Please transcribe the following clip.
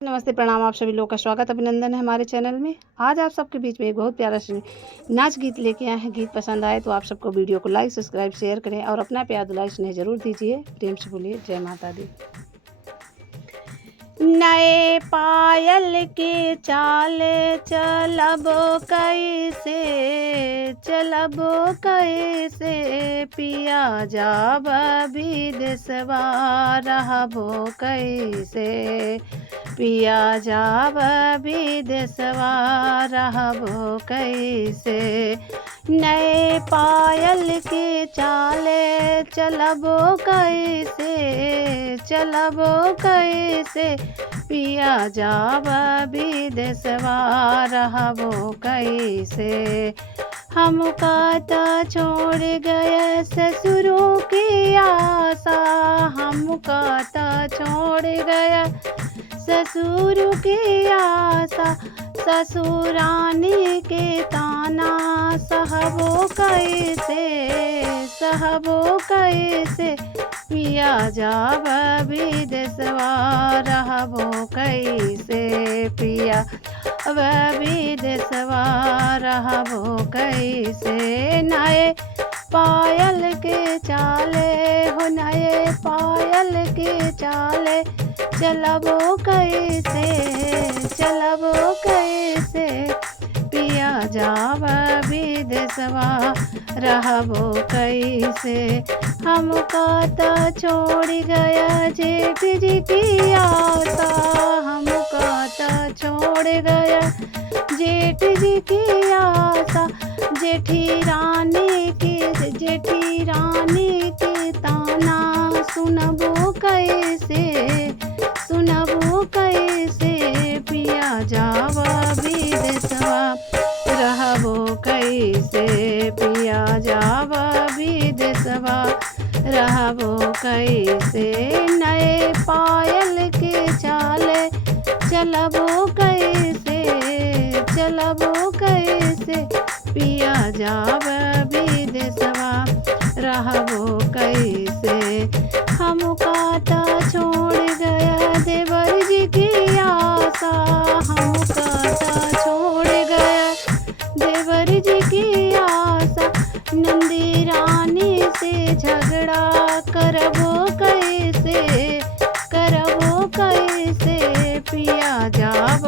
नमस्ते, प्रणाम। आप सभी लोग का स्वागत अभिनंदन है हमारे चैनल में। आज आप सबके बीच में एक बहुत प्यारा नाच गीत लेके आए हैं। गीत पसंद आए तो आप सबको वीडियो को लाइक, सब्सक्राइब, शेयर करें और अपना प्यार दुलार स्नेह जरूर दीजिए। प्रेम से बोलिए जय माता दी। नए पायल के चाल चलबो कैसे पिया जाब विदेशवा रहबो कैसे पिया जाब विदेशवा रहबो कैसे। नए पायल के चाले चलबो कैसे पिया जाब विदेशवा रहबो कैसे। हमका तो छोड़ गया ससुरों की आशा, हमका तो छोड़ गया ससुर की आशा, ससुरानी के ताना सहबो कैसे पिया जाब विदेशवा रहबो कैसे पिया विदेशवा रहबो कैसे। नए पायल के चाले हो, नए पायल के चाले चलबो कैसे पिया जाब विदेशवा रहबो कैसे। हमका तो छोड़ गया जेठ जी की आशा, हमका तो छोड़ गया जेठ जी की आशा, जेठी रानी की ताना सुनबो कैसे पिया जाब विदेशवा रहबो कैसे पिया जाब विदेशवा रहबो कैसे। नए पायल के चाले चलबो कैसे पिया जाब विदेशवा रहबो कैसे। हमका तो छोड़ गया देवर जी की आशा, हमका तो छोड़ गया देवर जी की आशा, नंदी रानी से झगड़ा करबो कैसे पिया जाब